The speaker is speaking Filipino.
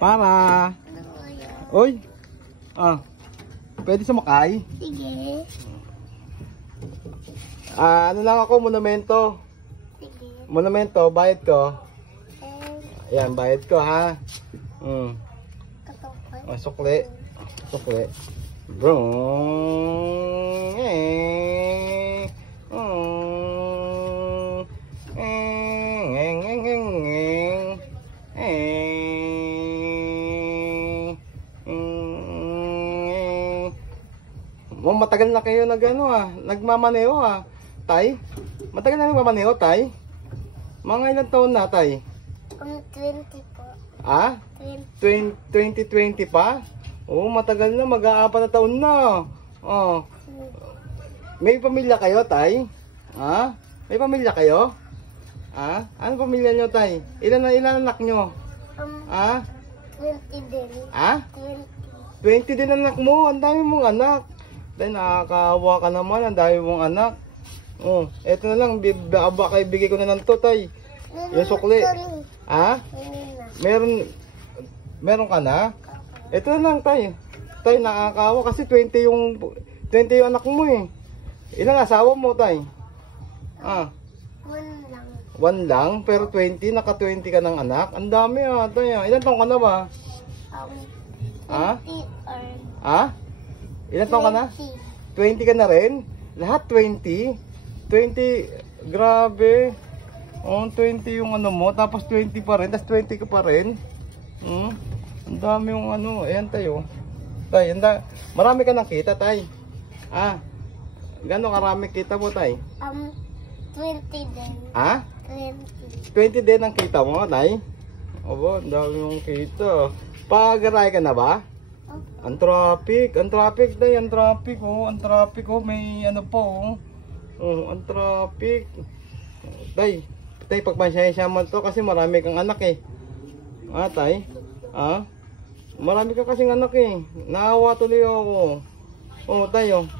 Para. Oy. Pwede sumakay? Sige. Ano lang ako, monumento. Sige. Monumento, bayad ko. Ayan, bayad ko ha. Katokot. Sukli. Sukli. Brong. Matagal na kayo nagmamaneho tay? Matagal na nagmamaneho, tay? Mga ilang taon na, tay? 20 po. 2020 pa? Oo, matagal na, mag-aapat na taon na. May pamilya kayo, tay? May pamilya kayo? Ano pamilya nyo, tay? Ilan anak nyo? 20 din. 20 din anak mo, ang dami mong anak. Dahil nakakawa ka naman, ang dami mong anak. Eto na lang, baka ibigay ko na lang to, tay. Yung sukli. Meron ka na? Ito na lang, tay. Tay, nakakawa kasi 20 yung anak mo eh. Ilang asawa mo, tay? 1 lang. 1 lang, pero 20, naka 20 ka ng anak. Ang dami tay. Ilan taong ka na ba? 20 or... Ilan taong ka na? 20 ka na rin? Lahat 20? 20, grabe. 20 yung ano mo, tapos 20 pa rin, tapos 20 ka pa rin. Ang dami yung ayan tayo. Tay, marami ka nang kita, tay. Gano'ng karami kita mo, tay? 20 din. 20 din ang kita mo, tay? Obo, ang dami yung kita. Pag-aray ka na ba? Ang traffic, tay, ang traffic, ang traffic, may po, ang traffic. Tay, pagpansya mo to kasi marami kang anak eh. Tay? Marami ka kasing anak eh. Naawa tuloy ako. Tayo.